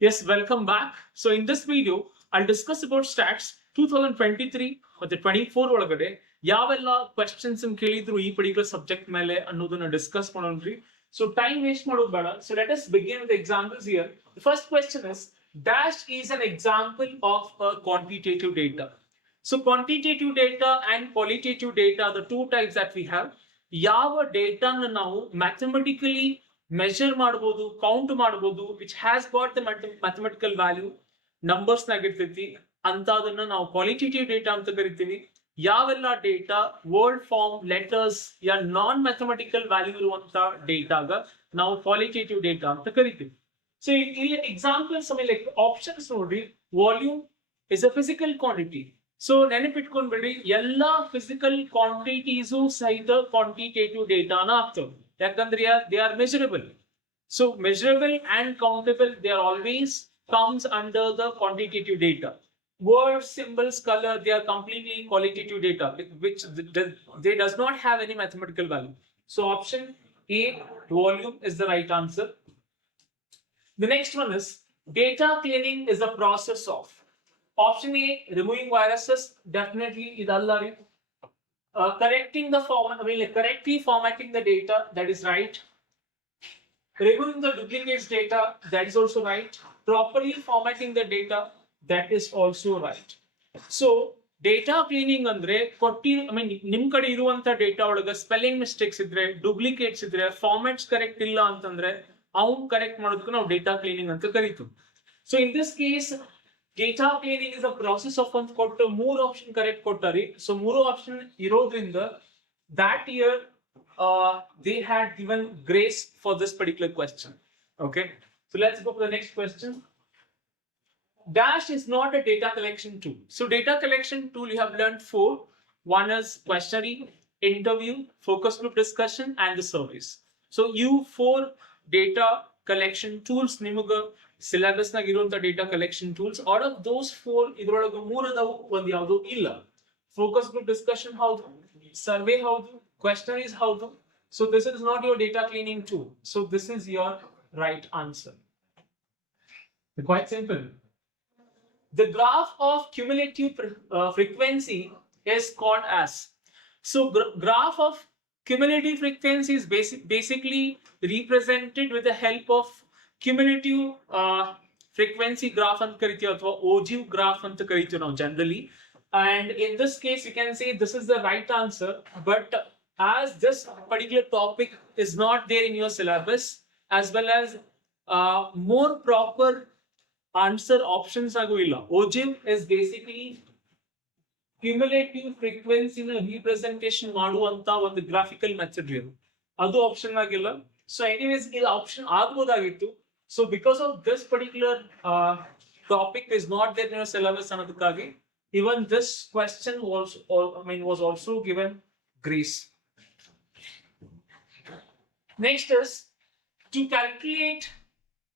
Yes, welcome back. So in this video, I'll discuss about stats 2023 ಮತ್ತೆ 24 ಒಳಗಡೆ ಯಾವೆಲ್ಲ questions ಕೇಳಿದ್ರು ಈ ಪರ್ಟಿಕ್ಯುಲರ್ ಸಬ್ಜೆಕ್ಟ್ ಮೇಲೆ ಅನ್ನೋದನ್ನ ಡಿಸ್ಕಸ್ ಮಾಡೋಣ್ರಿ. So time waste ಮಾಡೋದು ಬೇಡ. So let us begin with examples here. The first question is dash is an example of a quantitative data. So quantitative data and qualitative data are the two types that we have. ಯಾವ ಡೇಟಾನ ನಾವು mathematically measure ಮಾಡಬಹುದು, count ಮಾಡಬಹುದು, which has got the mathematical value numbers ನಾಗಿರ್ತೈತಿ ಅಂತದನ್ನ ನಾವು qualitative data ಅಂತ ಕರಿತೀವಿ. ಯಾವೆಲ್ಲ ಡೇಟಾ ವರ್ಡ್ ಫಾರ್ಮ್ ಲೆಟರ್ಸ್ ಯಾ ನಾನ್ ಮ್ಯಾಥಮೆಟಿಕಲ್ ವ್ಯಾಲ್ಯೂ ಇರುವಂತ ಡೇಟಾಗ ನಾವು ಕ್ವಾಲಿಟೇಟಿವ್ ಡೇಟಾ ಅಂತ ಕರಿತೀವಿ. ಸೊ ಇಲ್ಲಿ ಎಕ್ಸಾಂಪಲ್ಸ್ ಆಮೇಲೆ ಆಪ್ಷನ್ಸ್ ನೋಡ್ರಿ. Volume is a physical quantity. So ನೆನಪಿಟ್ಕೊಂಡ್ಬಿಡ್ರಿ, ಎಲ್ಲಾ ಫಿಸಿಕಲ್ ಕ್ವಾಂಟಿಟೀಸು ಸಹಿತ ಕ್ವಾಂಟಿಟೇಟಿವ್ ಡೇಟಾನ ಆಗ್ತವೆ. ಯಾಕಂದ್ರೆ they are measurable. So measurable and countable, they are always comes under the quantitative data. Words, symbols, color, they are completely qualitative data, which they does not have any mathematical value. So option A, volume, is the right answer. The next one is data cleaning is the process of. Option A, removing viruses, definitely idallari. Correcting the format, correctly formatting the data, that is right. Removing the duplicates data, that is also right. Properly formatting the data, that is also right. So data cleaning andre kotti, nim kade iruvanta data olaga spelling mistakes idre, duplicates idre, formats correct illa antandre avun correct madodku ನಾವು data cleaning ಅಂತ ಕರೀತೀವಿ. So in this case data cleaning is a process of ಒಂದು ಕೊಟ್ಟು ಮೂರು option correct ಕೊಟ್ಟಾರಿ. So ಮೂರು option ಇರೋದ್ರಿಂದ that year they had given grace for this particular question. Okay, so let's go for the next question. Dash is not a data collection tool. So data collection tool you have learned four. One is questionnaire, interview, focus group discussion, and the surveys. So you four data collection tools ನಿಮಗ syllabus ನಾಗ ಇರುವಂತ data collection tools. Out of those four ಇದ್ರೊಳಗೆ ಮೂರು ಅದಾವು, ಒಂದು ಯಾವುದು ಇಲ್ಲ. Focus group discussion ಹೌದು, ಸರ್ವೆ ಹೌದು, ಕ್ವೆಶ್ಚನರೀಸ್ ಹೌದು. So this is not your data cleaning tool. So this is your right answer. Quite simple. The graph of cumulative frequency is called as. So graph of cumulative frequency is basically represented with the help of cumulative frequency graph ಅಂತ ಕರಿತೀವಿ ಅಥವಾ ogive graph ಅಂತ ಕರಿತೀವಿ ನಾವು generally. And in this case you can say this is the right answer, but as this particular topic is not there in your syllabus, as well as more proper answer options ಆಗು ಇಲ್ಲ. ogive is basically cumulative ಫ್ರೀಕ್ವೆನ್ಸಿನ representation ಮಾಡುವಂತ ಒಂದು graphical method ಇದು, ಅದು option ಆಗಿಲ್ಲ. So anyways ಇದು option ಆಗಬಹುದಾಗಿತ್ತು. So because of this particular topic is not there in your syllabus ಅನ್ನೋದಕ್ಕಾಗಿ even this question was also given grace. Next is to calculate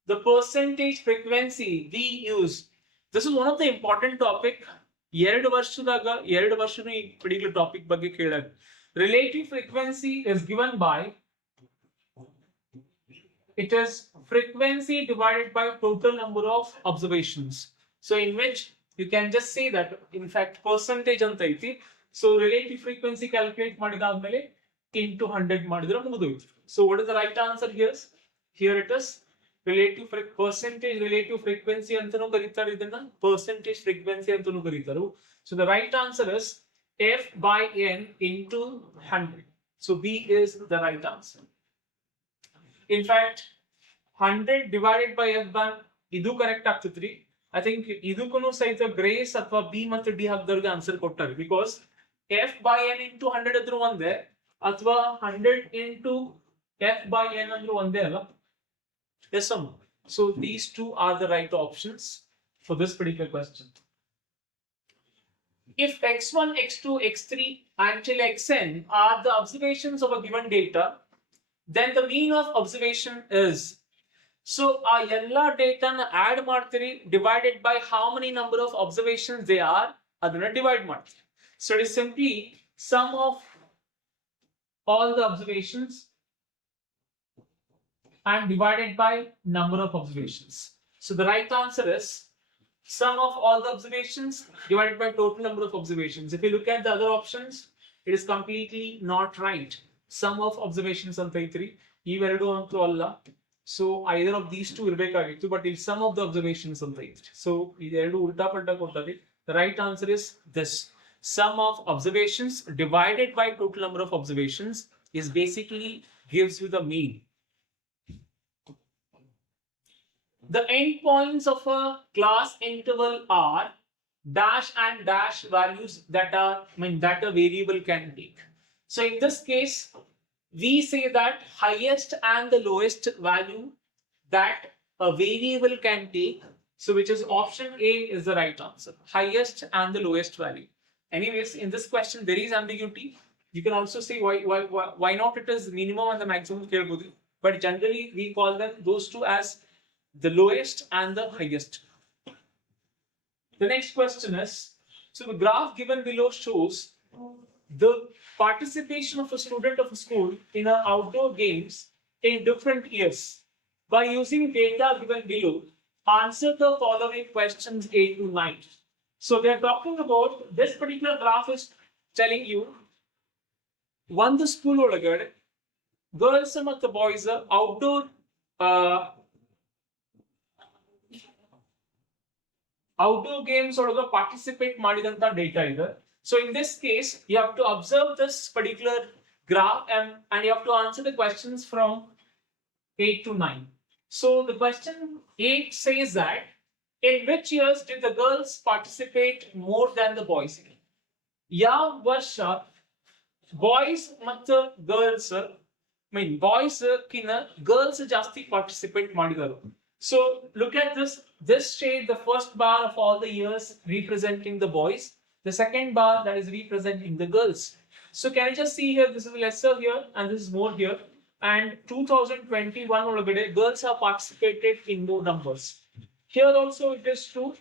the percentage frequency we use. This is one of the important topic. ಎರಡು ವರ್ಷನೂ ಈ particular topic ಬಗ್ಗೆ ಕೇಳಾಗ. Relative frequency is given by, it is frequency divided by total number of observations. So in which you can just say that in fact percentage ಅಂತ ಐತಿ. So relative frequency calculate ಮಾಡಿದಾದ್ಮೇಲೆ into 100 ಮಾಡಿದ್ರೆ ಮುಗಿದೋಯ್ತು. So what is the right answer here? Here it is relative percentage relative frequency ಅಂತನೂ ಕರೀತಾರೆ, ಇದನ್ನ percentage frequency ಅಂತನೂ ಕರೀತಾರೆ. So the right answer is f by n into 100. So B is the right answer. In fact 100 divided by f by ಇದು correct ಆಗ್ತದ್ರಿ. I think ಇದಕ್ಕೂ ಸಹಿತ grace ಅಥವಾ B ಮತ್ತು D ಹಾಕ್ದವ್ರಿಗೆ ಆನ್ಸರ್ ಕೊಟ್ಟಾರೆ. Because f by n into 100 ಅಂದ್ರೂ ಒಂದೇ, ಅಥವಾ 100 into f by n ಅಂದ್ರೂ ಒಂದೇ ಅಲ್ಲ. Yes or no? So these two are the right options for this particular question. If x1, x2, x3 until xn are the observations of a given data, then the mean of observation is. So ಆ ಎಲ್ಲ ಡೇಟಾನ add ಮಾಡ್ತೀರಿ, divided by how many number of observations they are, ಅದನ್ನ divide ಮಾಡ್ತೀರಿ. So it is simply sum of all the observations and divided by number of observations. So the right answer is sum of all the observations divided by total number of observations. If you look at the other options, it is completely not right. Sum of observations on 3. Iveredu antru alla. So either of these two irbekagittu, but it's sum of the observations on 3. So iveredu ulta palta kottadi. The right answer is this. Sum of observations divided by total number of observations is basically gives you the mean. The endpoints of a class interval are dash and dash values that a variable can take. So in this case, we say that highest and the lowest value that a variable can take. So which is option A is the right answer. Highest and the lowest value. Anyways, in this question there is ambiguity. You can also say why not it is minimum and the maximum. But generally we call them those two as the lowest and the highest. The next question is, so the graph given below shows the participation of a student of a school in outdoor games in different years. By using data given below, answer the following questions 8 to 9. So they are talking about this particular graph is telling you one the school olagade girls and the boys are outdoor outdoor games or participate madidanta data either. So in this case, you have to observe this particular graph and you have to answer the questions from 8 to 9. So the question 8 says that in which years did the girls participate more than the boys? ಯಾವ ವರ್ಷ boys ಮತ್ತು girls boys ಕಿನ್ನ girls ಜಾಸ್ತಿ participate ಮಾಡಿದರು. So look at this. This shade, the first bar of all the years representing the boys, the second bar that is representing the girls. So can you just see here, this is lesser here and this is more here. And 2021 girls have participated in more numbers. Here also it is true.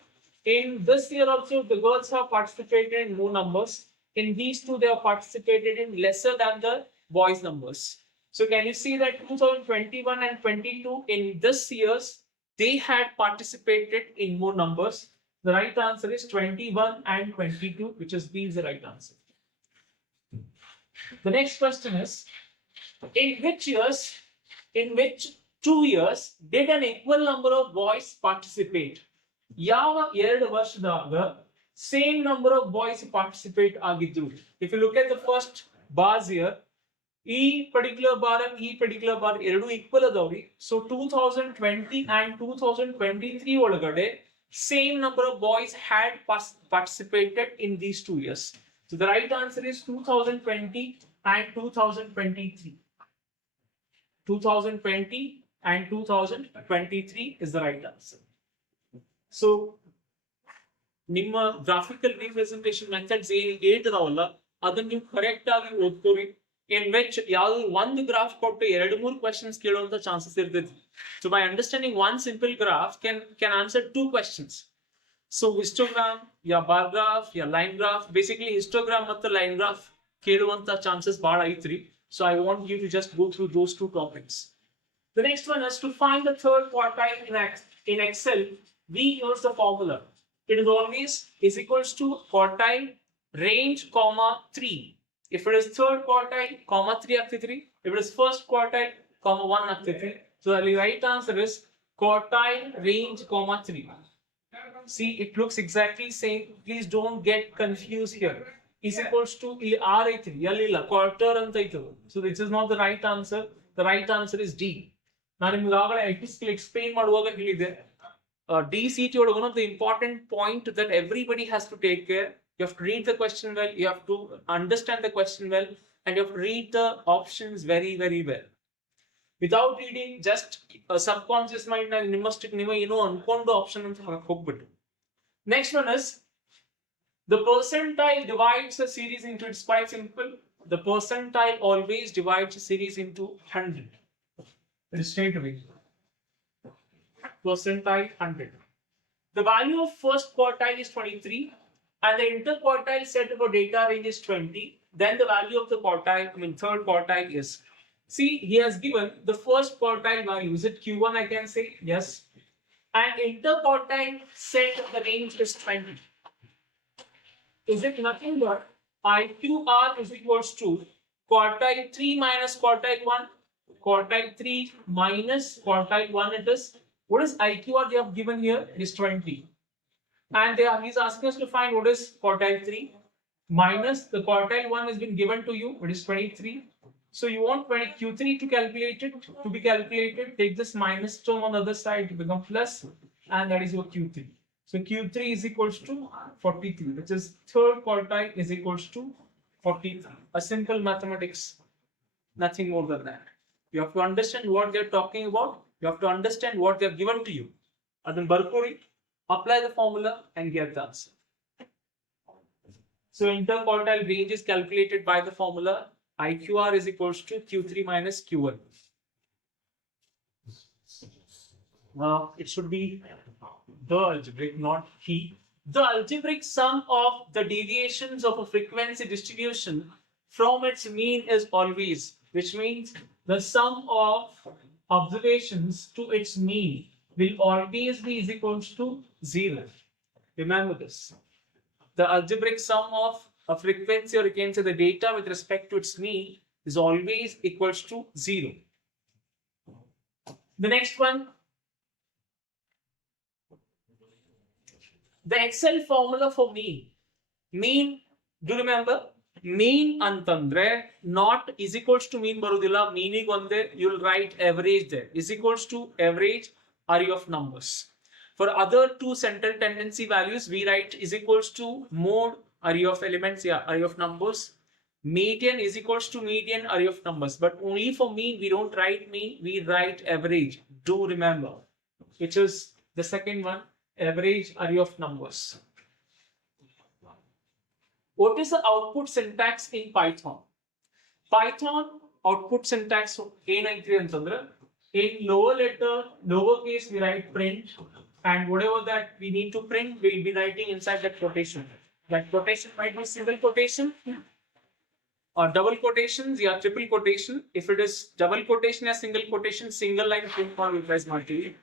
In this year also the girls have participated in more numbers. In these two they have participated in lesser than the boys numbers. So can you see that 2021 and 22 in this years they had participated in more numbers. The right answer is 21 and 22, which is B is the right answer. The next question is, in which 2 years did an equal number of boys participate? ಯಾವ ಎರಡು ವರ್ಷದಾಗ same number of boys participate ಆಗಿದ್ರು? If you look at the first bars here, ಈ particular bar and ಈ particular bar ಎರಡು equal ಅದಾವ್ರಿ. So 2020 and 2023 ಒಳಗಡೆ same number of boys had participated in these 2 years. So the right answer is 2020 and 2023. 2020 and 2023 is the right answer. So ನಿಮ್ಮ graphical representation methods ಏನು ಹೇಳ್ತದಾವಲ್ಲ ಅದನ್ನ ನೀವು correct ಆಗಿ ಓದ್ಕೋರಿ. In which ಯಾವ್ದು ಒಂದು ಗ್ರಾಫ್ ಕೊಟ್ಟು 2-3 questions ಕೇಳುವಂತ ಚಾನ್ಸಸ್ ಇರ್ತೈತಿ. So by understanding one simple graph can answer 2 questions. So histogram, ya bar graph, ya line graph, basically histogram ಮತ್ತು line graph ಕೇಳುವಂತ ಚಾನ್ಸಸ್ ಬಹಳ ಐತ್ರಿ. So I want you to just go through those 2 topics. The next one is to find the third quartile in Excel. We use the formula. It is always is equals to quartile range comma 3. If it is third quartile, comma 3 ಆಗ್ತೈತ್ರಿ. If it is first quartile, comma 1 ಆಗ್ತೈತ್ರಿ. So the right answer is quartile range comma 3. See, it looks exactly same. Please don't get confused here. Is equals to ಇಲ್ಲಿ R ಐತ್ರಿ, ಎಲ್ಲಿಲ್ಲ quarter ಅಂತ ಐತು. So this is not the right answer. The right answer is D. ನಾನು ನಿಮ್ಗೆ ಆಗಲೇ ಐಟಿಸ್ಕಿಲ್ explain ಮಾಡುವಾಗ ಹೇಳಿದೆ, DCET one of the important point that everybody has to take care. You have to read the question well, you have to understand the question well, and you have to read the options very, very well. Without reading, just a subconscious mind ankondu option anta hogbiಟ್ಟು. Next one is, the percentile divides a series into, it's quite simple. The percentile always divides a series into 100. It is straight away. Percentile 100. The value of first quartile is 23 and the interquartile set of a data range is 20. Then the value of the quartile, third quartile is. See, he has given the first quartile value. Is it Q1 I can say? Yes. and interquartile set the range is 20. Is it nothing but IQR is equals to quartile 3 minus quartile 1, quartile 3 minus quartile 1 it is. What is IQR they have given here? It is 20. And he's asking us to find what is quartile 3 minus the quartile 1 has been given to you, it is 23. So you want Q3 to calculate it, to be calculated, take this minus term on the other side to become plus, and that is your Q3. So Q3 is equals to 43, which is third quartile is equals to 43. A simple mathematics, nothing more than that. You have to understand what they're talking about. You have to understand what they've given to you. And then Barkuri, apply the formula and get the answer. So interquartile range is calculated by the formula IQR is equals to Q3 minus Q1. It should be the algebraic, not he. The algebraic sum of the deviations of a frequency distribution from its mean is always, which means the sum of observations to its mean will always be is equals to 0. Remember this. The algebraic sum of a frequency, or you can say the data with respect to its mean, is always equals to 0. The next one, the Excel formula for mean. Mean, do you remember? Mean antandre not is equals to mean barudilla. Meaning onde you'll write average there. Is equals to average array of numbers. For other two central tendency values, we write is equals to mode array of elements, array of numbers. Median is equals to median array of numbers. But only for mean, we don't write mean, we write average. Do remember, which is the second one, average array of numbers. What is the output syntax in Python? Python output syntax in lower letter, lowercase, we write print, and whatever that we need to print, we'll be writing inside that quotation. That quotation might be single quotation or double quotations, triple quotation. If it is double quotation or single quotation, single line print replace multiple.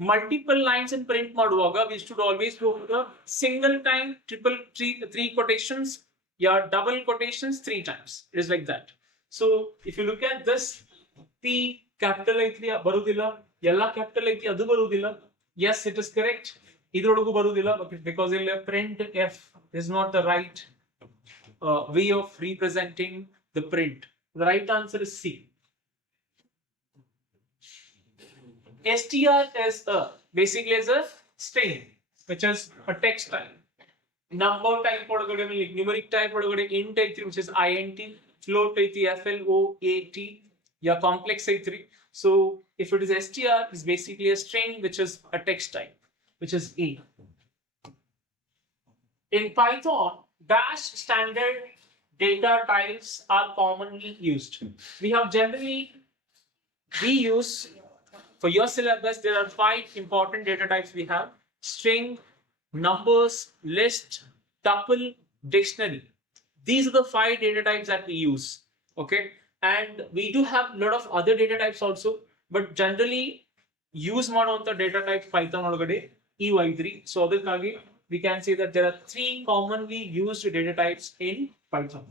Multiple lines in print ಮಾಡುವಾಗ, we should always go for the single time, three quotations, double quotations 3 times. It is like that. So if you look at this, P capital ಐತ್ರಿ ಬರುವುದಿಲ್ಲ, ಎಲ್ಲ capital ಐತಿ ಅದು ಬರುವುದಿಲ್ಲ. Yes, it is correct. ಇದರೊಳಗೂ ಬರುವುದಿಲ್ಲ because ಇಲ್ಲಿ print F is not the right way of representing the print. The right answer is C. STR is basically is a string, which is a text type. Number type numeric type int ಐತಿ, which is int, float ಐತಿ float, complex ಐತ್ರಿ. So if it is str, it's basically a string which is a text type, which is A. In Python, bash standard data types are commonly used. We use, for your syllabus, there are 5 important data types we have: string, numbers, list, tuple, dictionary. These are the 5 data types that we use. Okay, and we do have a lot of other data types also, but generally use ಮಾಡುವಂತ data types Python ಒಳಗಡೆ ಈ 3. So ಅದಕ್ಕಾಗಿ we can say that there are 3 commonly used data types in Python.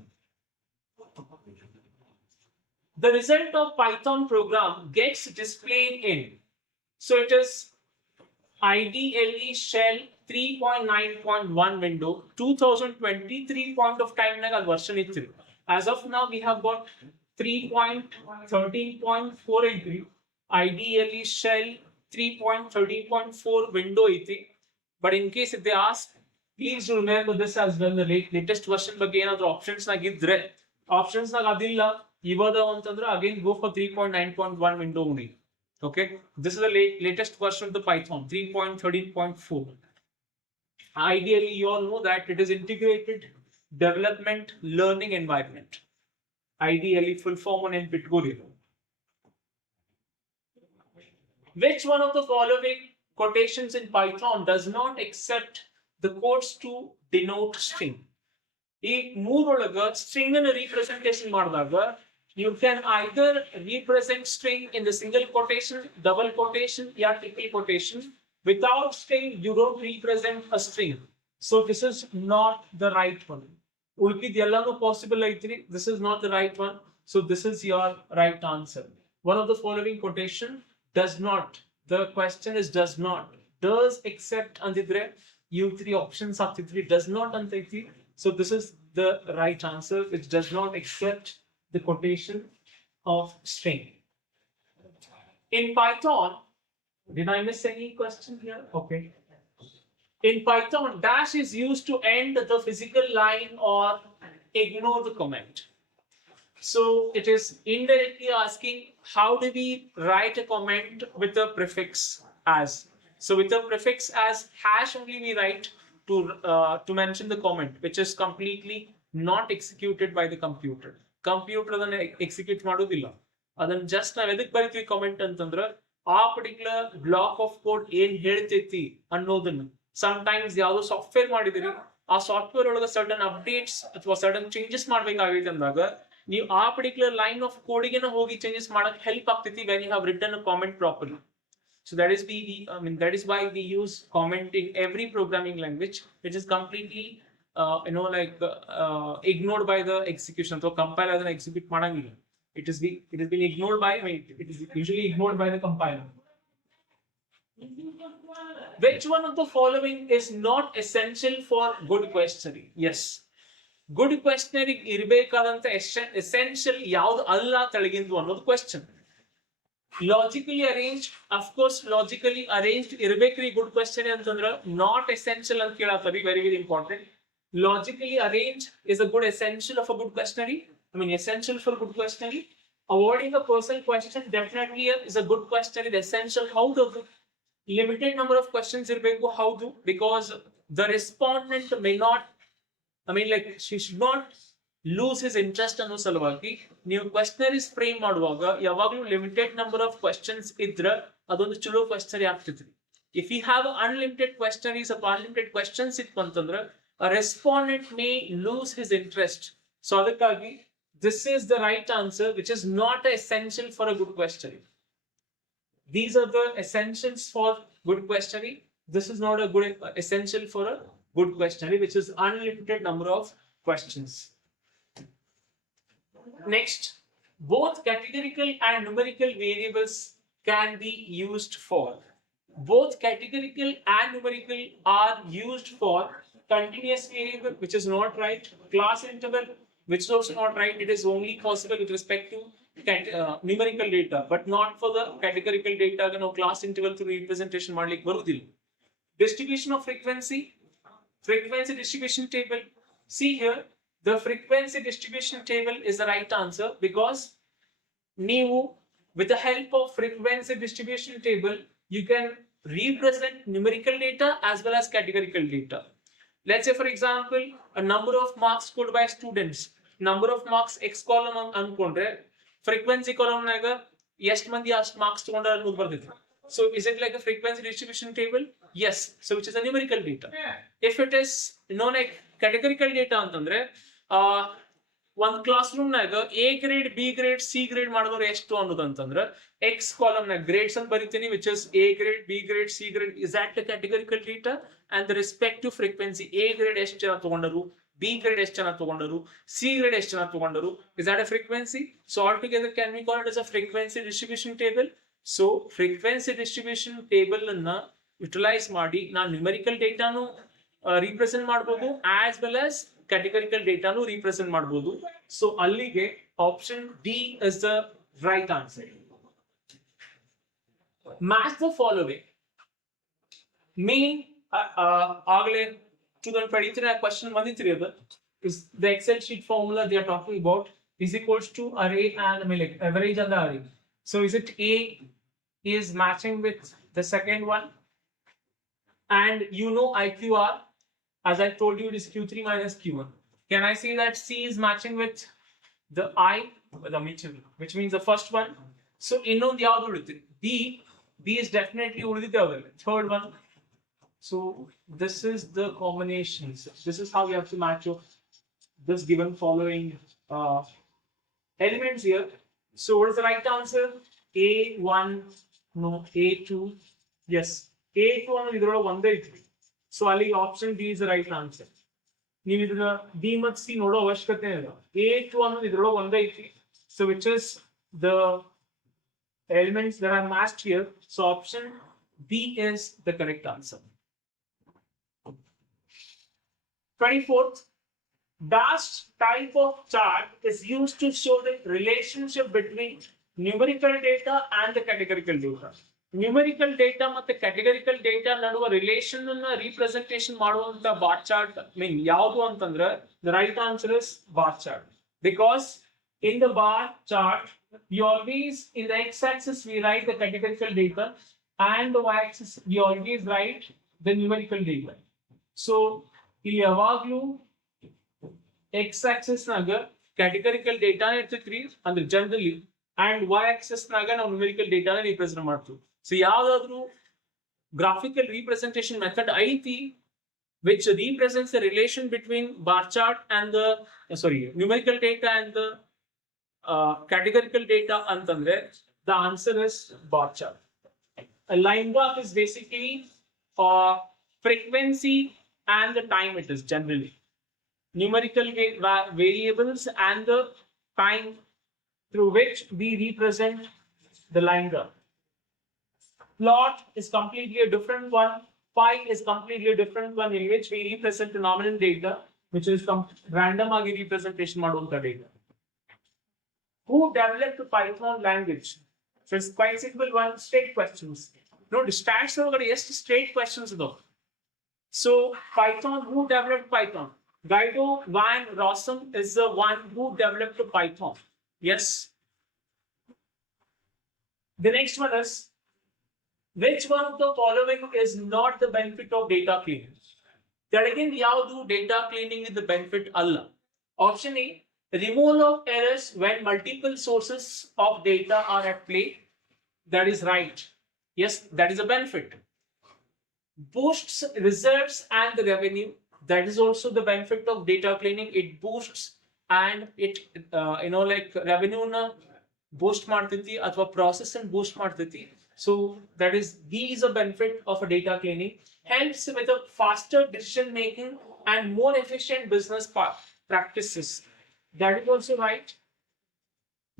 The result of Python program gets displayed in, so it is IDLE shell 3.9.1 window, 2023 point of time naga version itti. As of now, we have got 3.13.483 IDLE shell 3.13.4 window itti. But in case if they ask, please do remember this as well. The latest version ಬಗ್ಗೆ ಏನಾದರೂ options ನಾಗಿದ್ರೆ, options ನಾಗ ಅದಿಲ್ಲ ಇವಾಗ ಅಂತಂದ್ರೆ again go for 3.9.1 window only. Okay, this is the latest version of the Python 3.13.4. Ideally, you all know that it is integrated development learning environment. Ideally, full form on NPTGOLIO. Which one of the following quotations in Python does not accept the quotes to denote string? ಈ ಮೂರೊಳಗ string ಅನ್ನು representation ಮಾಡಿದಾಗ, you can either represent string in the single quotation, double quotation, or triple quotation, Without string, you don't represent a string. So this is not the right one. Ulkid ellanu possible aitri. This is not the right one. So this is your right answer. One of the following quotation does not. The question is does not. Does except andidre you three options ಆಗ್ತಿದ್ರಿ does not ಅಂತೈತಿ. So this is the right answer, which does not accept the quotation of string. In Python, did I miss any question here? Okay. In Python, dash is used to end the physical line or ignore the comment. So it is indirectly asking how do we write a comment with a prefix as. So with a prefix as hash only we write to mention the comment, which is completely not executed by the computer. Computer ಅದನ್ನ execute ಮಾಡೋದಿಲ್ಲ. ಅದನ್ನ just ನಾವು ಎದಕ್ಕೆ ಬರೀತೀವಿ comment ಅಂತಂದ್ರೆ ಆ particular block of code ಏನ್ ಹೇಳ್ತೈತಿ ಅನ್ನೋದನ್ನ sometimes ಯಾವ್ದೋ ಸಾಫ್ಟ್ವೇರ್ ಮಾಡಿದಿರಿ, ಆ ಸಾಫ್ಟ್ವೇರ್ ಒಳಗೆ ಸರ್ಟನ್ ಅಪ್ಡೇಟ್ಸ್ ಅಥವಾ ಸರ್ಟನ್ ಚೇಂಜಸ್ ಮಾಡ್ಬೇಕಾಗೈತೆ ಅಂದಾಗ ನೀವು ಆ ಪರ್ಟಿಕ್ಯುಲರ್ ಲೈನ್ ಆಫ್ ಕೋಡಿಗೆ ಹೋಗಿ ಚೇಂಜಸ್ ಮಾಡಕ್ ಹೆಲ್ಪ್ ಆಗ್ತೈತಿ when you have written a comment properly. So that is why we use comment in every programming language, which is completely ignored by the execution. So compiler ಅದನ್ನ execute ಮಾಡಂಗಿಲ್ಲ. It is being ignored by, it is usually ignored by the compiler. Which one of the following is not essential for good questioning? Yes. Good questioning ಇರಬೇಕಾದಂತ essential ಯಾವುದು ಅಲ್ಲ ತಳಗಿಂದು ಅನ್ನೋದು question. Logically arranged, of course logically arranged ಇರಬೇಕ್ರಿ good questioning ಅಂತಂದ್ರೆ not essential ಅಂತ ಕೇಳತ್ತರಿ, very very important. Logically arranged is a good essential of a good questioning. Essential for good questioning. Avoiding a personal question definitely is a good questioning. Essential. How do limited number of questions irbeku? How do? Because the respondent may not. She should not lose his interest ಅನ್ನೋ ಸಲುವಾಗಿ ನೀವು questionnaires frame ಮಾಡುವಾಗ ಯಾವಾಗಲೂ limited number of questions ಇದ್ರೆ ಅದೊಂದು ಚಲೋ questionnaire ಆಗ್ತಿದ್ರಿ. If you have unlimited questionnaires or unlimited questions ಇತ್ತು ಅಂತಂದ್ರೆ a respondent may lose his interest. So ಅದಕ್ಕಾಗಿ this is the right answer, which is not essential for a good questioning. These are the essentials for good questioning. This is not a good essential for a good questioning, which is unlimited number of questions. Next, both categorical and numerical variables can be used for. Both categorical and numerical are used for continuous variable, which is not right. Class interval, which is also not right. It is only possible with respect to numerical data, but not for the categorical data. Class interval through representation ಮಾಡ್ಲಿಕ್ಕೆ ಬರುವುದಿಲ್ಲ. Distribution of frequency distribution table. See here, the frequency distribution table is the right answer because ನೀವು with the help of frequency distribution table you can represent numerical data as well as categorical data. Let's say for example a number of marks scored by students, number of marks x column ಅನ್ಕೊಂಡ್ರೆ frequency column ನಾಗ ಎಷ್ಟು ಮಂದಿ ಅಷ್ಟು marks ತಗೊಂಡ್ರೆ ಅನ್ನೋದು ಬರ್ತೈತಿ. So is it like a frequency distribution table? Yes. So which is a numerical data. If it is like categorical data ಅಂತಂದ್ರೆ ಒಂದು ಕ್ಲಾಸ್ ರೂಮ್ ನಾಗ A grade B grade C grade ಮಾಡಿದವ್ರು ಎಷ್ಟು ಅನ್ನೋದು ಅಂತಂದ್ರೆ ಎಕ್ಸ್ ಕಾಲಮ್ ನಾಗ grades ಅಂತ ಬರೀತೀನಿ, which is A grade B grade C grade is at categorical data and the respective frequency A grade ಎಷ್ಟು ಜನ ತಗೊಂಡರು, ಬಿ ಗ್ರೇಡ್ ಎಷ್ಟು ಜನ ತಗೊಂಡರು, ಸಿ ಗ್ರೇಡ್ ಎಷ್ಟು ಜನ ತಗೊಂಡರು, is at a frequency. So all together can we call it as a frequency distribution table. So frequency distribution table ಅನ್ನ utilise ಮಾಡಿ ನಾನು ನ್ಯೂಮೆರಿಕಲ್ ಡೇಟಾನು ರಿಪ್ರೆಸೆಂಟ್ ಮಾಡಬಹುದು as well as categorical data nu represent ಮಾಡಬಹುದು. So ಅಲ್ಲಿಗೆ option D is the right answer. Match the following. Mean ಆಗಲೇ 2023 question ಬಂದಿತ್ರಿ ಅದು is the Excel sheet formula they are talking about is equals to array and average of the array. So is it A is matching with the second one, and IQR, as I told you, it is Q3 minus Q1. Can I say that C is matching with the I, which means the first one? So innondu yavadu ulidite B is definitely ulidite avadalla third one. So this is the combinations. This is how you have to match your this given following elements here. So what is the right answer? A1, no, A2, yes, A2 ಅನ್ನೋದು ಇದರೊಳಗೆ ಒಂದೇ ಐತಿ. So ಅಲ್ಲಿ option D is right answer. ನೀವು ಇದನ್ನ B ಮತ್ತು C ನೋಡೋ ಅವಶ್ಯಕತೆ ಇಲ್ಲ. A2 ಅನ್ನೋದು ಇದರೊಳಗೆ ಒಂದೇ ಐತಿ. So which is the elements that are matched here. So option B is the correct answer. 24th, dash type of chart is used to show the relationship between numerical data and the categorical data. Numerical data ಮತ್ತು categorical data ನಡುವ relation ಅನ್ನ representation ಮಾಡುವಂತ bar chart ಮೀನ್ ಯಾವುದು ಅಂತಂದ್ರೆ the right answer is bar chart, because in the bar chart we always in the x-axis we write the categorical data and the y-axis we always write the numerical data. So ಇಲ್ಲಿ ಯಾವಾಗಲೂ x-axis ನಾಗ categorical data ಇರ್ತೈತ್ರಿ ಅಂದ್ರೆ generally, and y-axis ನಾಗ ನಾವು numerical data ನ represent ಮಾಡ್ತೀವಿ. So ಯಾವ್ದಾದ್ರು graphical representation method ಐತಿ which represents the relation between bar chart and the numerical data and the categorical data antandre the answer is bar chart. A line graph is basically frequency and the time it is generally. Numerical variables and the time through which we represent the line graph. Plot is completely a different one. Pi is completely a different one in which we represent the nominal data, which is random agi representation ಮಾಡುವಂತ data. Who developed the Python language? So it's quite simple one, straight questions. No, the stats are just straight questions though. So Python, who developed Python? Guido van Rossum is the one who developed Python. Yes. The next one is, which one of the following is not the benefit of data cleaning? That again, yaudu data cleaning is the benefit alla. Option A, removal of errors when multiple sources of data are at play. That is right. Yes, that is a benefit. Boosts reserves and the revenue. That is also the benefit of data cleaning. It boosts and it like revenue na boost ಮಾಡ್ತೈತಿ ಅಥವಾ process and boost ಮಾಡ್ತೈತಿ. So that is, these a benefit of a data cleaning. Helps with a faster decision making and more efficient business practices. That is also right.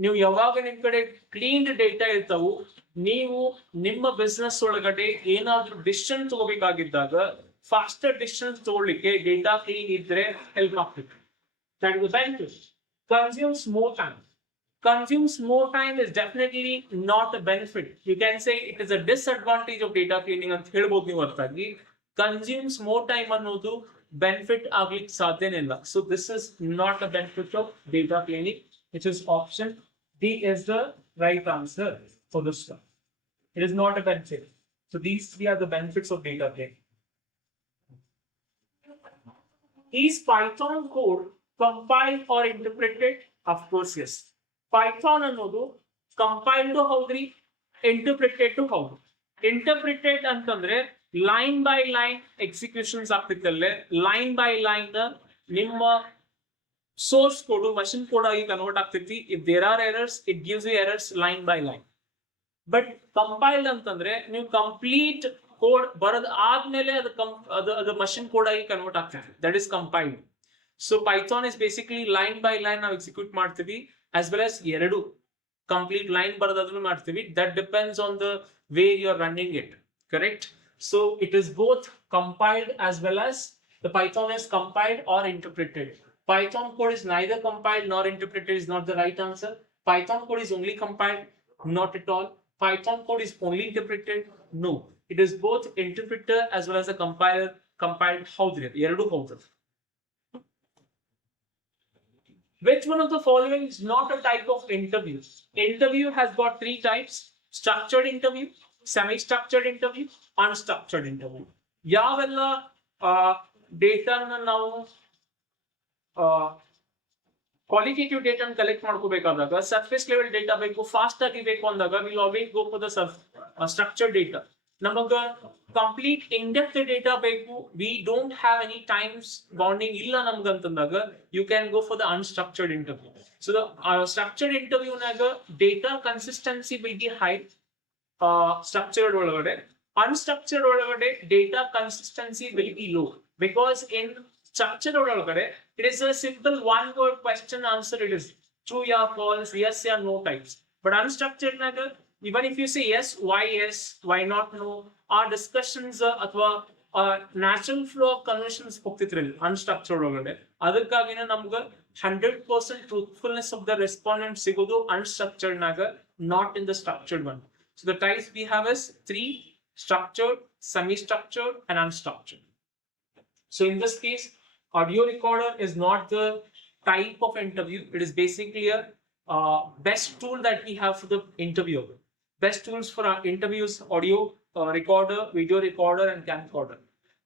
ನೀವು ಯಾವಾಗ ನಿಮ್ಮ ಕಡೆ cleaned data ಇರ್ತಾವು, ನೀವು ನಿಮ್ಮ ಬಿಸ್ನೆಸ್ ಒಳಗಡೆ ಏನಾದ್ರೂ ಡಿಸಿಷನ್ ತಗೋಬೇಕಾಗಿದ್ದಾಗ ಫಾಸ್ಟರ್ ಡಿಸಿಷನ್ ತಗೊಳ್ಳಿಕ್ಕೆ ಡೇಟಾ ಕ್ಲೀನ್ ಇದ್ರೆ ಹೆಲ್ಪ್ ಆಗ್ತದೆ. That is the benefit. Consumes more time. Consumes more time is definitely not a benefit. You can say it is a disadvantage of data cleaning ಅಂತ ಹೇಳ್ಬೋದು ನೀವು ಅರ್ಥಾಗಿ. Consumes more time ಅನ್ನೋದು benefit ಆಗ್ಲಿಕ್ಕೆ ಸಾಧ್ಯನೇ ಇಲ್ಲ. So this is not a benefit of data cleaning, which is option D is the right answer for this one. It is not a benefit. So these three are the benefits of data cleaning. Is Python code compiled or interpreted? Of course, yes. Python ಅನ್ನೋದು compiled ಹೌದ್ರಿ, interpreted ಹೌದು. Interpreted ಅಂತಂದ್ರೆ line by line executions ಆಗ್ತಿತ್ತಲ್ಲೇ, line by line ನಿಮ್ಮ source code machine code ಆಗಿ convert ಆಗ್ತೈತಿ. If there are errors it gives you errors line by line. But compiled ಅಂತಂದ್ರೆ ನೀವು ಕಂಪ್ಲೀಟ್ ಕೋಡ್ ಬರೋದ್ ಆದ್ಮೇಲೆ ಅದು ಮಷಿನ್ ಕೋಡ್ ಆಗಿ ಕನ್ವರ್ಟ್ ಆಗ್ತೈತಿ. That is compiled. So Python is basically line by line ನಾವು ಎಕ್ಸಿಕ್ಯೂಟ್ ಮಾಡ್ತೀವಿ, as well as ಎರಡು ಕಂಪ್ಲೀಟ್ ಲೈನ್ ಬರೋದಾದ್ರೂ ಮಾಡ್ತೀವಿ. That depends on the way you are running it. Correct? So it is both compiled as well as the Python is compiled or interpreted. Python code is neither compiled nor interpreted is not the right answer. Python code is only compiled, not at all. Python code is only interpreted. No, it is both interpreter as well as a compiler. Compiled ಹೌದ್ರಿ, ಎರಡು ಹೌದು. Which one of the following is not a type of interview? Interview has got three types: structured interview, semi-structured interview, unstructured interview. ಯಾವೆಲ್ಲ ಡೇಟಾನ ನಾವು qualitative data collect ಮಾಡ್ಕೋಬೇಕಾದಾಗ, surface level data ಬೇಕು, fast ಆಗಿ ಬೇಕು ಅಂದಾಗ will always go for the structured data. ನಮಗ complete in-depth data ಬೇಕು, we don't have any times bounding ಇಲ್ಲ ನಮ್ಗಂತಂದಾಗ you can go for the unstructured interview. So the structured ಇಂಟರ್ವ್ಯೂನಾಗ data consistency will be high structured ಒಳಗಡೆ, Unstructured ಒಳಗಡೆ data consistency will be low because in structured ಒಳಗಡೆ it is a simple one word question answer. It is true or false, yes or no types. But unstructured naga, even if you say yes, why not no, our discussions ಅಥವಾ natural flow of conversions ಹೋಗ್ತಿದ್ರಲ್ಲಿ unstructured ಒಳಗಡೆ. ಅದಕ್ಕಾಗಿನ ನಮ್ಗೆ 100% truthfulness of the respondent ಸಿಗೋದು unstructured ನಾಗ, not in the structured one. So the types we have is 3: structured, semi-structured, and unstructured. So in this case, audio recorder is not the type of interview. It is basically a best tool that we have for the interview. Best tools for our interviews: audio recorder, video recorder, and camcorder.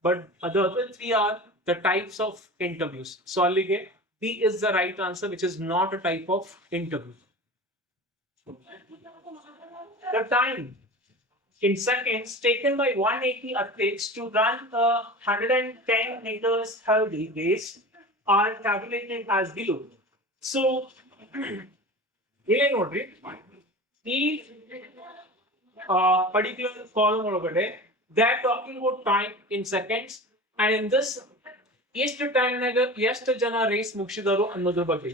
But the other three are the types of interviews. So allige B is the right answer, which is not a type of interview. The time in seconds taken by 180 athletes to run a 110 meters hurdle race are calculated as below. So, here nodri, the particular column ಒಳಗಡೆ they are talking about time in seconds, and in this ಎಷ್ಟು time ನಾಗ ಎಷ್ಟು ಜನ race ಮುಗಿಸಿದರು ಅನ್ನೋದ್ರ ಬಗ್ಗೆ.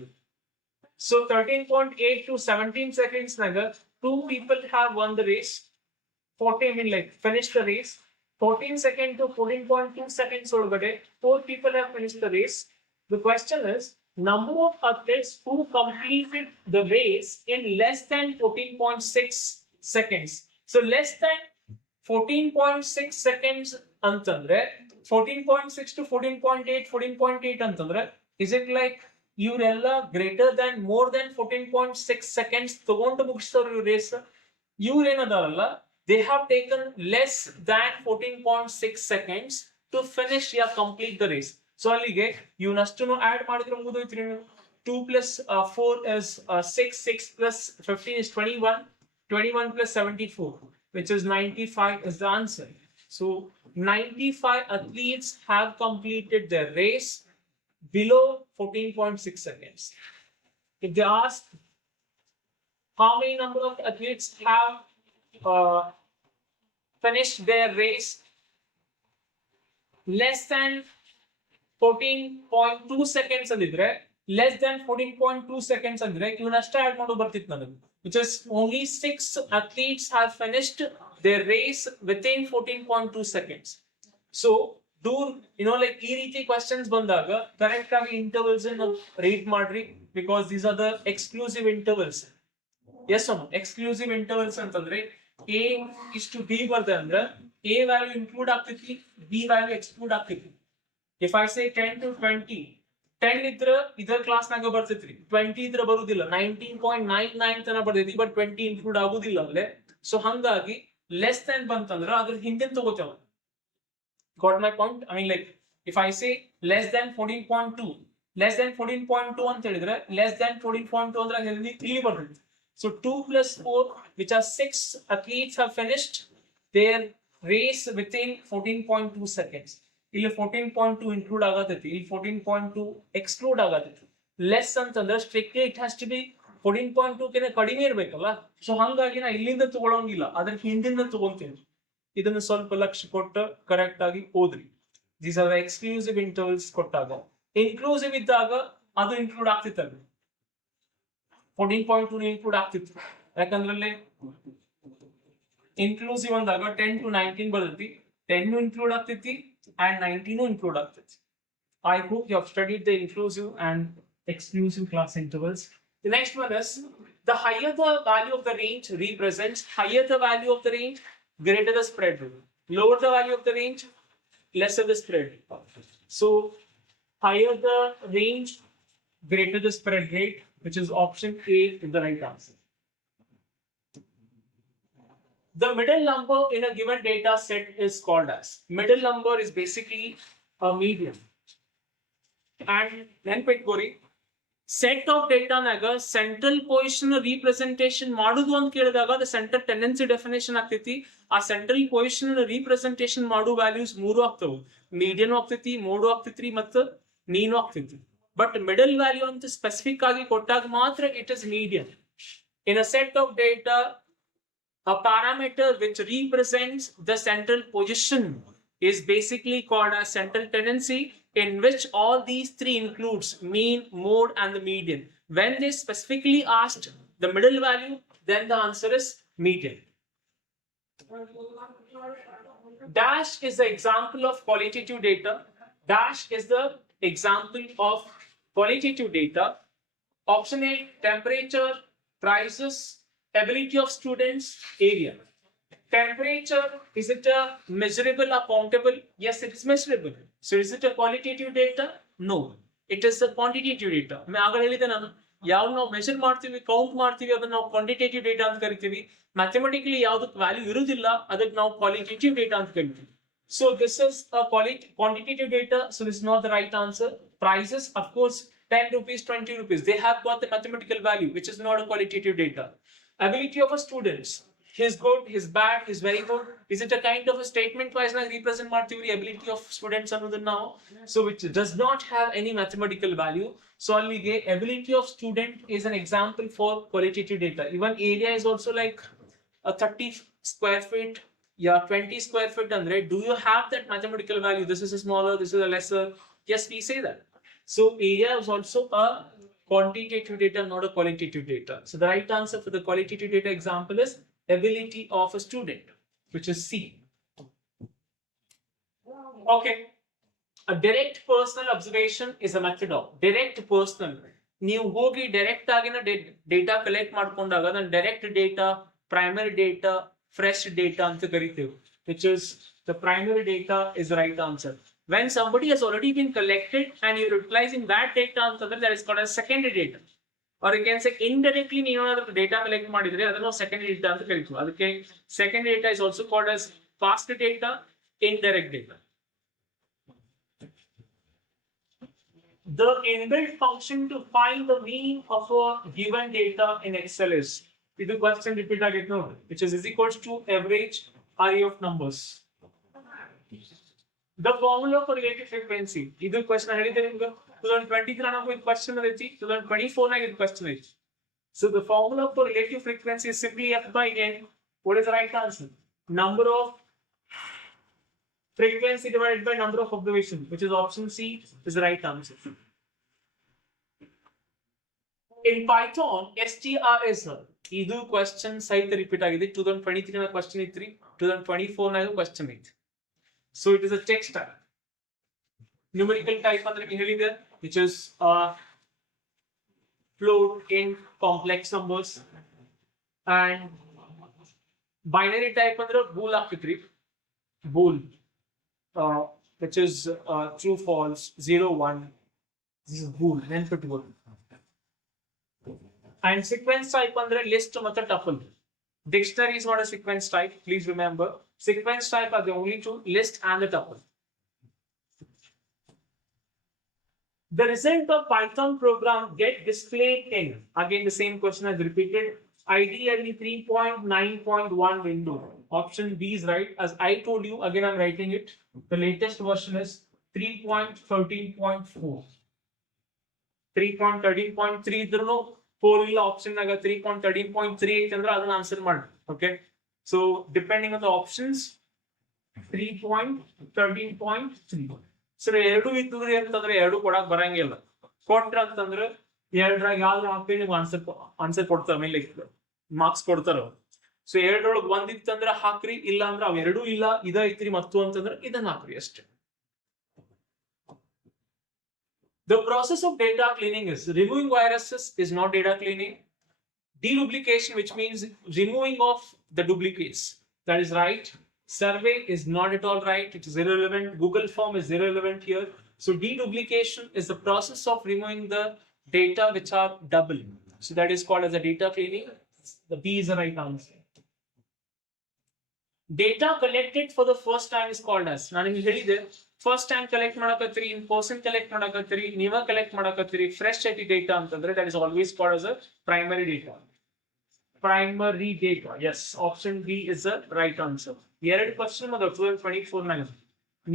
So 13.8 to 17 seconds naga 2 people have won the race. 40 finished the race. 14 seconds to 14.2 seconds ಒಳಗಡೆ 4 people have finished the race. The question is number of athletes who completed the race in less than 14.6 seconds. So less than 14.6 seconds ಅಂತಂದ್ರೆ 14.6 to 14.8, 14.8 ಅಂತಂದ್ರೆ is it like ಇವರೆಲ್ಲ greater than more than 14.6 seconds ತಗೊಂಡು ಮುಗಿಸ್ತಾರೆ ಇವ್ರ race? ಇವ್ರೇನದಾರಲ್ಲ, they have taken less than 14.6 seconds to finish or complete the race. So ಅಲ್ಲಿಗೆ ಇವನಷ್ಟನ್ನು add ಮಾಡಿದ್ರೆ ಮುಗಿದೋಯ್ತು. 2 plus 4 is 6, 6 plus 15 is 21, 21 plus 74, which is 95 is the answer. So 95 athletes have completed their race below 14.6 seconds. If they ask how many number of athletes have finished their race less than 14.2 seconds andidre, less than 14.2 seconds andre ಇವನಷ್ಟೇ add ಮಾಡೋದು ಬರ್ತಿತ್ತು ನನಗೆ, which is only 6 athletes have finished their race within 14.2 seconds. So do like ಈ ರೀತಿ questions ಬಂದಾಗ correct ಆಗಿ intervals ಅನ್ನು read ಮಾಡ್ರಿ, because these are the exclusive intervals. Yes or no? Exclusive intervals ಅಂತಂದ್ರೆ A is to B ಬರ್ದೆ ಅಂದ್ರೆ A value include ಆಗ್ತೈತಿ, B value exclude ಆಗ್ತೈತಿ. If I say 10 to 20, 10 ಇದ್ರ ಇದರ ಕ್ಲಾಸ್ ನಾಗ ಬರ್ತೈತ್ರಿ, 20 ಇದ್ರ ಬರುದಿಲ್ಲ, 19.99 ತನ ಬರ್ತೈತಿ, ಬಟ್ 20 ಇನ್ಕ್ಲೂಡ್ ಆಗುದಿಲ್ಲ ಅಲ್ಲೇ. ಸೊ ಹಂಗಾಗಿ ಲೆಸ್ ದನ್ ಬಂತಂದ್ರ ಅದ್ರ ಹಿಂದಿನ ತಗೋತೇವ. Got my point? I mean like if I say less than 14.2, less than 14.2 ಅಂತ ಹೇಳಿದ್ರೆ ಲೆಸ್ ದನ್ 14.2 ಅಂದ್ರೆ ಇಲ್ಲಿ ಬರ್ತೈತಿ. So 2 plus 4, which are 6 athletes have finished their race within 14.2 seconds. ಇಲ್ಲಿ 14.2 include ಆಗತೈತಿ, ಇಲ್ಲಿ 14.2 exclude ಆಗತೈತಿ. ಲೆಸ್ ಅಂತಂದ್ರೆ strictly it has to be 14.2 ಕಿಂತ ಕಡಿಮೆ ಇರ್ಬೇಕಲ್ಲ. ಸೊ ಹಂಗಾಗಿ ನಾ ಇಲ್ಲಿಂದ ತಗೊಳಂಗಿಲ್ಲ, ಅದ್ರ ಹಿಂದಿಂದ ತಗೊಂತೀನಿ. ಇದನ್ನು ಸ್ವಲ್ಪ ಲಕ್ಷ ಕೊಟ್ಟು ಕರೆಕ್ಟ್ ಆಗಿ ಓದ್ರಿ. ದೀಸ್ ಆರ್ ಎಕ್ಸ್ಕ್ಲೂಸಿವ್ ಇಂಟರ್ವಲ್ಸ್ ಕೊಟ್ಟಾಗ. ಇನ್ಕ್ಲೂಸಿವ್ ಇದ್ದಾಗ ಅದು ಇನ್ಕ್ಲೂಡ್ ಆಗ್ತಿತ್ತಲ್ಲ, 14.2 ಇನ್ಕ್ಲೂಡ್ ಆಗ್ತಿತ್ತು. ಯಾಕಂದ್ರೆ ಇನ್ಕ್ಲೂಸಿವ್ ಅಂದಾಗ 10 to 19 ಬರ್ತೈತಿ, 10 ಇನ್ಕ್ಲೂಡ್ ಆಗ್ತೈತಿ and 19 include ಆಗ್ತೈತಿ. I hope you have studied the inclusive and exclusive class intervals. The next one is the higher the value of the range represents, higher the value of the range, greater the spread rate. Lower the value of the range, lesser the spread. So higher the range, greater the spread rate, which is option A is the right answer. The middle number in a given data set is called as. Middle number is basically a median. And then pitkori set of data naga central position representation ಮಾಡುದು ಅಂತ ಕೇಳಿದಾಗ the center tendency definition ಆಗ್ತೈತಿ. ಆ central position representation ಮಾಡು values ಮೂರು ಆಗ್ತವು, median ಆಗ್ತೈತಿ, mode ಆಗ್ತೈತಿ ಮತ್ತು mean ಆಗ್ತೈತಿ. But middle value ಅಂತ ಸ್ಪೆಸಿಫಿಕ್ ಆಗಿ ಕೊಟ್ಟಾಗ ಮಾತ್ರ it is median. In a set of data A parameter which represents the central position is basically called a central tendency, in which all these three includes mean, mode, and the median. When they specifically asked the middle value, then the answer is median. Dash is the example of qualitative data. Dash is the example of qualitative data. Option A, temperature, prices, ability of students, area. Temperature, is it a measurable or countable? Yes, it is measurable. So is it a qualitative data? No, it is a quantitative data. मैं आगे ಹೇಳಿದೆ ನಾನು ಯಾವುದು ನಾವು measure ಮಾಡ್ತೀವಿ, count ಮಾಡ್ತೀವಿ, ಅದನ್ನ ನಾವು ಕ್ವಾಂಟಿಟೇಟಿವ್ ಡೇಟಾ ಅಂತ ಕರಿತೀವಿ. ಮ್ಯಾಥಮೆಟಿಕಲಿ ಯಾವುದಕ್ಕೆ ವ್ಯಾಲ್ಯೂ ಇರುವುದಿಲ್ಲ ಅದಕ್ಕೆ ನಾವು ಕ್ವಾಲಿಟೇಟಿವ್ ಡೇಟಾ ಅಂತ ಕರಿತೀವಿ. So this is a quantitative data, so this is not the right answer. Prices, of course, 10 rupees, 20 rupees, they have got the mathematical value, which is not a qualitative data. Ability of a students, he's good, he's bad, he's very good. Is it a kind of a statement wise like represent the ability of students another now? So which does not have any mathematical value. So only ability of student is an example for qualitative data. Even area is also like a 30 square feet, yeah, 20 square feet, and right, do you have that mathematical value? This is a smaller, this is a lesser. Yes, we say that. So area is also a quantitative data, not a qualitative data. So the right answer for the qualitative data example is ability of a student, which is C. Okay. A direct personal observation is a method of direct personal. ನೀವು ಹೋಗಿ direct ಆಗಿನ data collect ಮಾಡ್ಕೊಂಡಾಗ ಅದನ್ನ direct data, primary data, fresh data ಅಂತ ಕರಿತೀವಿ, which is the primary data is the right answer. When somebody has already been collected and you're utilizing that data ಅಂತಂದ್ರೆ that is called as secondary data. Or you can say indirectly ನೀವು ಏನಾದರೂ data collect ಮಾಡಿದ್ರೆ ಅದನ್ನು secondary data ಅಂತ ಕರಿತೀವಿ. ಅದಕ್ಕೆ secondary data is also called as fast data, indirect data. The inbuilt function to find the mean of a given data in Excel is, ಇದು question repeat ಆಗೈತೆ ನೋಡಿ, which is equals to average array of numbers. The formula for relative frequency, ಇದು question ಹೇಳಿದೆ ನಿಮಗೆ 2023 ನಾವು ಇದು question ಐತಿ, 2024 ನಾಗ ಇದು question ಐತಿ. So the formula for relative frequency is simply f by n. What is the right answer? Number of frequency divided by number of observation, which is option C is the right answer. In Python, str ಇದು question ಸಹಿತ repeat ಆಗಿದೆ. 2023 ನ question ಐತ್ರಿ, 2024 ನಾಗ question ಐತಿ. So it is a text type. Numerical type ಅಂದ್ರೆ ಹೇಳಿದೆ, which is float in complex numbers, and binary type ಅಂದ್ರೆ bool ಆಗ್ತೈತ್ರಿ, bool, which is true false, 0 1. This is bool, ನೆನ್ಪಿಟ್ಕೊಳ್ಳಿ. And sequence type ಅಂದ್ರೆ list ಮತ್ತೆ tuple. Dictionary is not a sequence type, please remember. Sequence type are the only two, list and the tuple. The result of Python program get displayed in, again the same question is repeated, ideally 3.9.1 window. Option B is right. As I told you, again I'm writing it. The latest version is 3.13.4. 3.13.3 ಇದ್ರೂ 4 ಇಲ್ಲ option ನಾಗ 3.13.3 ಐತೆ ಅಂದ್ರೆ ಅದನ್ನ answer ಮಾಡಿ. Okay, so depending on the options 3.13.3. So ಎರಡು ಇದ್ರಿ ಅಂತಂದ್ರೆ ಎರಡು ಕೊಡಕ್ ಬರಂಗಿಲ್ಲ. ಕೊಟ್ರ ಅಂತಂದ್ರೆ ಎರಡರಾಗ ಯಾವ್ದು ಹಾಕಿ ನೀವು ಆನ್ಸರ್ ಕೊಡ್ತಾರ, ಮೇಲೆ ಮಾರ್ಕ್ಸ್ ಕೊಡ್ತಾರ. ಸೊ ಎರಡರೊಳಗೆ ಒಂದಿತ್ತಂದ್ರೆ ಹಾಕ್ರಿ, ಇಲ್ಲ ಅಂದ್ರೆ ಅವ್ ಎರಡೂ ಇಲ್ಲ ಇದ ಐತ್ರಿ ಮತ್ತು ಅಂತಂದ್ರೆ ಇದನ್ನ ಹಾಕ್ರಿ ಅಷ್ಟೇ. The process of data cleaning is removing viruses is not data cleaning. Deduplication, which means removing of the duplicates, that is right. Survey is not at all right, it is irrelevant. Google form is irrelevant here. So deduplication is the process of removing the data which are double. So that is called as a data cleaning. The B is the right answer. Data collected for the first time is called as, ನಾನು ನಿಮಗೆ ಹೇಳಿದೆ, first time collect ಮಾಡಕತ್ತೀರಿ, in person collect ಮಾಡಕತ್ತೀರಿ, ನೀವ collect ಮಾಡಕತ್ತೀರಿ, fresh ಐತಿ data ಅಂತಂದ್ರೆ that is always called as a primary data. Primary data, yes, option B is the right answer. ಎರಡು ಕ್ವಶನ್ ಅದ 2024 ನಾಗ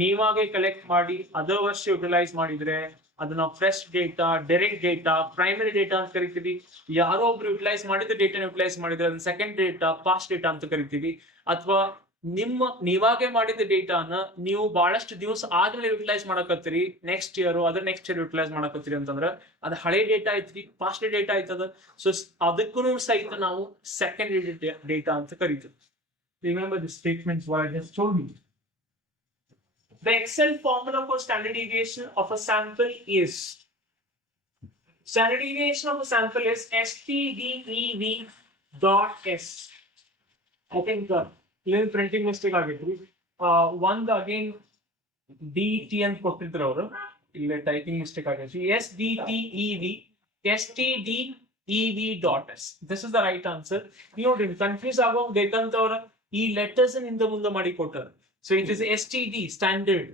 ನೀವಾಗೆ ಕಲೆಕ್ಟ್ ಮಾಡಿ ಅದ ವರ್ಷ ಯುಟಿಲೈಸ್ ಮಾಡಿದ್ರೆ ಅದನ್ನ fresh data, direct data, primary data ಅಂತ ಕರಿತೀವಿ. ಯಾರೋ ಒಬ್ರು ಯುಟಿಲೈಸ್ ಮಾಡಿದ ಡೇಟಾ ಯುಟಿಲೈಸ್ ಮಾಡಿದ್ರೆ ಅದನ್ನ ಸೆಕೆಂಡ್ ಡೇಟಾ, ಪಾಸ್ಟ್ ಡೇಟಾ ಅಂತ ಕರಿತೀವಿ. ಅಥವಾ ನೀವಾಗೆ ಮಾಡಿದ ಡೇಟಾನ ನೀವು ಬಹಳಷ್ಟು ದಿವಸ ಆದ್ಮೇಲೆ ಯುಟಿಲೈಸ್ ಮಾಡಕತ್ತೀರಿ, ನೆಕ್ಸ್ಟ್ ಇಯರ್ ಅದ್ರ ನೆಕ್ಸ್ಟ್ ಇಯರ್ ಯುಟಿಲೈಸ್ ಮಾಡಕತ್ತೀರಿ ಅಂತಂದ್ರೆ ಅದು ಹಳೆ ಡೇಟಾ ಐತ್ರಿ, ಪಾಸ್ಟ್ ಡೇಟಾ ಐತದ. ಸೊ ಅದಕ್ಕೂ ಸಹಿತ ನಾವು ಸೆಕೆಂಡ್ ಡೇಟಾ ಅಂತ ಕರಿತೀವಿ. Remember the statements what I just told you. The Excel formula for standard deviation of a sample is STDEV dot S. I think little printing mistake ಆಗಿತ್ತು. ಒಂದು again DT ಅಂತ ಕೊಟ್ಟಿದ್ರು ಅವರು, ಇಲ್ಲಿ ಟೈಪಿಂಗ್ ಮಿಸ್ಟೇಕ್ ಆಗಿತ್ತು. STDEV dot S. This is the right answer. ನೀವು ನೋಡಿ confuse ಆಗೋ ಬೇಕಂತವ್ರ ಈ ಲೆಟರ್ಸ್ ಹಿಂದೆ ಮುಂದೆ ಮಾಡಿ ಕೊಟ್ಟಾರೆ. So it is STD, standard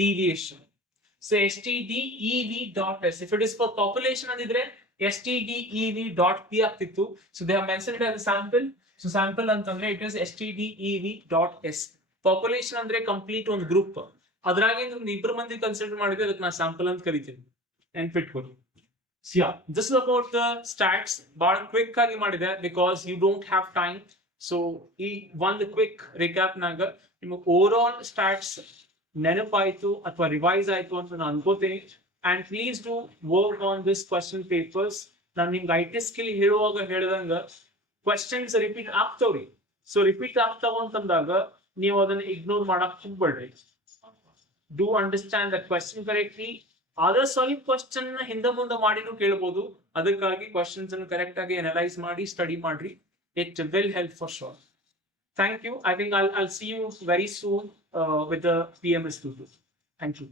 deviation. So STDEV dot S. If it is for population ಅಂದಿದ್ರೆ STDEV dot P ಆಗ್ತಿತ್ತು. So they have mentioned it as a sample. So sample ಅಂತಂದ್ರೆ it is STDEV dot S. Population ಅಂದ್ರೆ complete ಒಂದು group, ಅದ್ರಾಗೆ ಒಂದು ಇಬ್ಬರು ಮಂದಿ consider ಮಾಡಿದ್ರೆ ಅದಕ್ಕೆ ನಾ ಸ್ಯಾಂಪಲ್ ಅಂತ ಕರಿತೀನಿ. ನೆನ್ಪಿಟ್ಕೊಳ್ಳಿ. Yeah, this is about the stats. ಬಹಳ ಕ್ವಿಕ್ ಆಗಿ ಮಾಡಿದೆ because you don't have time. So ಈ ಒಂದು ಕ್ವಿಕ್ ರಿಕ್ಯಾಪ್ ನಾಗ ನಿಮಗೆ ಓವರ್ ಆಲ್ ಸ್ಟಾಟ್ಸ್ ನೆನಪಾಯ್ತು ಅಥವಾ ರಿವೈಸ್ ಆಯ್ತು ಅಂತ ನಾನು ಅನ್ಕೋತೀನಿ. And please do work on this question papers. ನಾನು ನಿಮ್ಗೆ IT ಸ್ಕಿಲ್ ಹೇಳುವಾಗ ಹೇಳಿದಂಗ ಕ್ವಶನ್ಸ್ ರಿಪೀಟ್ ಆಗ್ತಾವ್ರಿ. ಸೊ ರಿಪೀಟ್ ಆಗ್ತಾವ ಅಂತಂದಾಗ ನೀವು ಅದನ್ನ ಇಗ್ನೋರ್ ಮಾಡಕ್ ಹೋಗ್ಬೇಡ್ರಿ. Do understand the question correctly. ಆದರ್ ಸ್ವಲ್ಪ ಕ್ವಶನ್ ಹಿಂದೆ ಮುಂದೆ ಮಾಡಿನೂ ಕೇಳ್ಬೋದು. ಅದಕ್ಕಾಗಿ ಕ್ವಶನ್ಸ್ ಅನ್ನು ಕರೆಕ್ಟ್ ಆಗಿ ಅನಲೈಸ್ ಮಾಡಿ ಸ್ಟಡಿ ಮಾಡ್ರಿ. It will help for sure. Thank you. I think I'll see you very soon with the PMS tutor. Thank you.